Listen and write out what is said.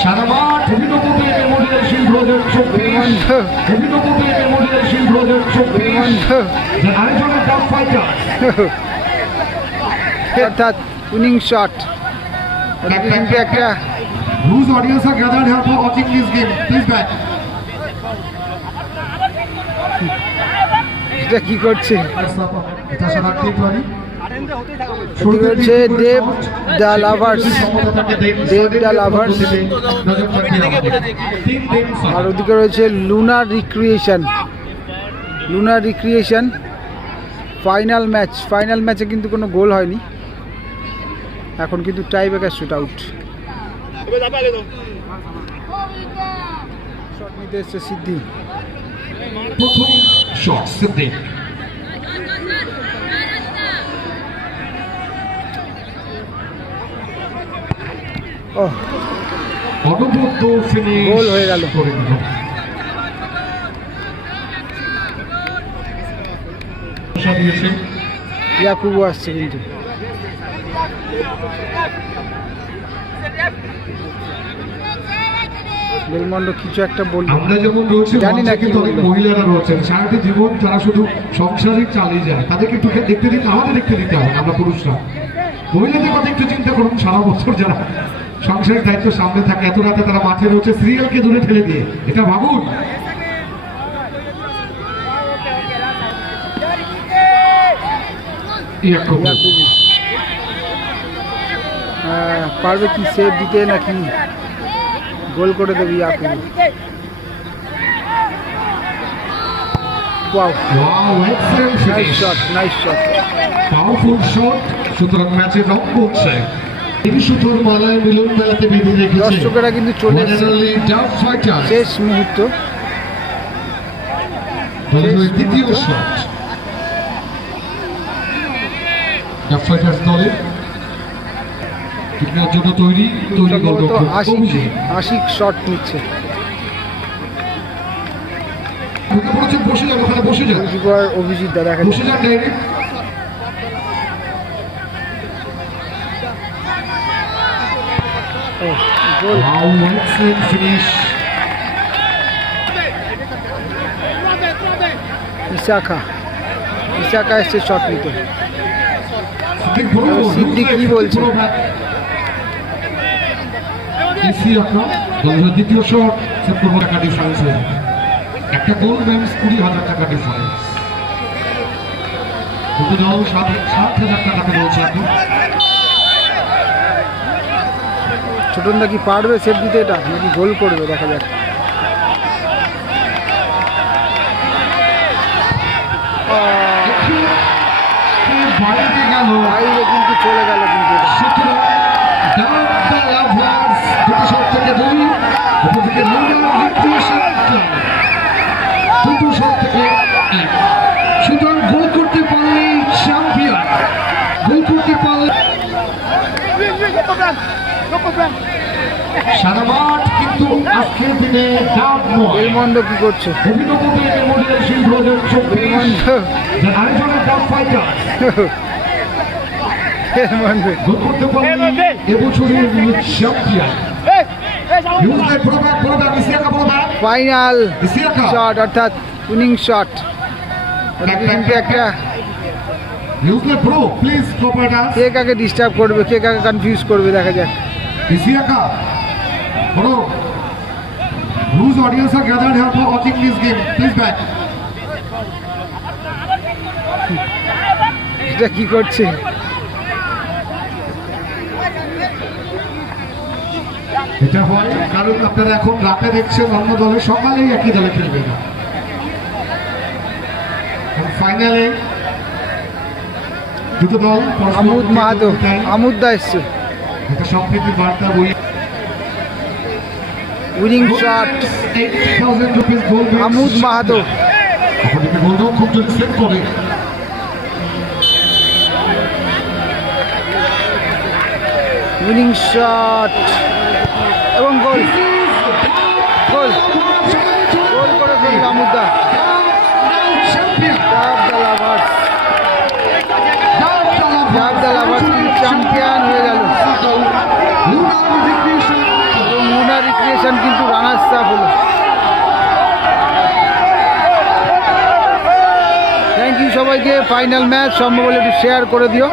সারা মাঠ অভিনবদের Memorial shield দু হাজার চব্বিশ অভিনবদের মেমোরিয়াল শিল্ড দু হাজার চব্বিশ আয়োজনের টপ ফাইটার অর্থাৎ উইনিং শট কিন্তু একটা Whose audience are gathered here for watching this game? Please back. এটা কি করছে? এটা Dev the lovers Dev the lovers আর ওদিকে রয়েছে lunar recreation lunar recreation final match final ম্যাচে কিন্তু কোনো গোল হয়নি। এখন কিন্তু tie breaker shoot out shot নিতে এসছে সিদ্ধি গোল হয়ে গেল। ইয়াকুবু আসছে কিন্তু। বেলমন্ড কিছু একটা বলল আমরা যেমন রয়েছে জানি না কিন্তু অনেক মহিলারা রয়েছেন সারাটি জীবন যারা শুধু সংসারিক চালিয়ে যায়। তাদেরকে একটু দেখতে দিন আমাদের দেখতে দিতে হবে আমরা পুরুষরা। মহিলাদের কথা একটু চিন্তা করুন সারা বছর যারা সংসারের দায়িত্ব সামনে থাকে এত রাতে তারা মাঠে রয়েছে সিরিয়ালকে দূরে ঠেলে দিয়ে। এটা ভাবুন। ইয়াকুব। আহ, পারবে কি সেভ দিতে নাকি? গোল করে দেবে ইয়াকুবু Wow, excellent শট সুতরাং ম্যাচে রং করছে। এই সুতোর মালায় মিলন মেলাতে বেঁধে রেখেছে। দর্শকেরা কিন্তু চলে এসেছে। শেষ মুহূর্ত। দ্বিতীয় শট ফাইটার্স কিনার জন্য তৈরি তৈরি সম্ভবত আশিক শট নিচ্ছে। বসে যান ওখানে বসে যান। অভিজিৎ দা বসে যান ডাইরেক্ট ও, goal. Wow, excellent finish. Isaka. Isaka এসছে শট নিতে। সিদ্দিক কি বলছে? আপনার দ্বিতীয় শট টাকা ডিফারেন্স হয়ে একটা গোল ম্যামস কুড়ি হাজার টাকা ডিফারেন্স দুটো দল সাত সাত হাজার টাকাতে রয়েছে এখন। ছোটনদা কি পারবে সেভ দিতে এটা? নাকি গোল করবে? দেখা যাক। কে বাইরে গেল। বাইরে কিন্তু চলে গেল। দুই অপরদিকে লুনার রিক্রিয়েশন ক্লাব দুটো শট থেকে এক। সুতরাং গোল করতে পারলেই চ্যাম্পিয়ন। গোল করতে পারলে সারা মাঠ কিন্তু আজকের দিনে ডাব নয়। কি করছে? মেমোরিয়াল হাজার চব্বিশ বেলমন্ড যার আয়োজনের ডাব ফাইটার। গোল করতে পারলে এবছরের চ্যাম্পিয়ন। ফাইনাল শট অর্থাৎ উইনিং শট একটা কে কাকে ডিস্টার্ব করবে কে কাকে কনফিউজ করবে দেখা যাক। ইসিয়াকা for watching this game? Please back. এটা কি করছে? এটা হয় কারণ আপনারা এখন রাতে দেখছেন অন্য দলে সকালেই একই দলে খেলবে না ফাইনালে দুটো দল আমুদ মাহাতো বিপরীতে। আমুদ দা এসছে। একটা সম্প্রীতির বার্তা বই। Winning shot thousand rupees goal Amud Mahato. গোলরক্ষক যদি সেভ করে উইনিং শট এবং গোল। গোল। গোল করেছেন রামুদা চ্যাম্পিয়ন হয়ে গেল। কিন্তু রানার্স হলো। থ্যাংক ইউ সবাইকে। ফাইনাল ম্যাচ সম্ভব হলে একটু শেয়ার করে দিও।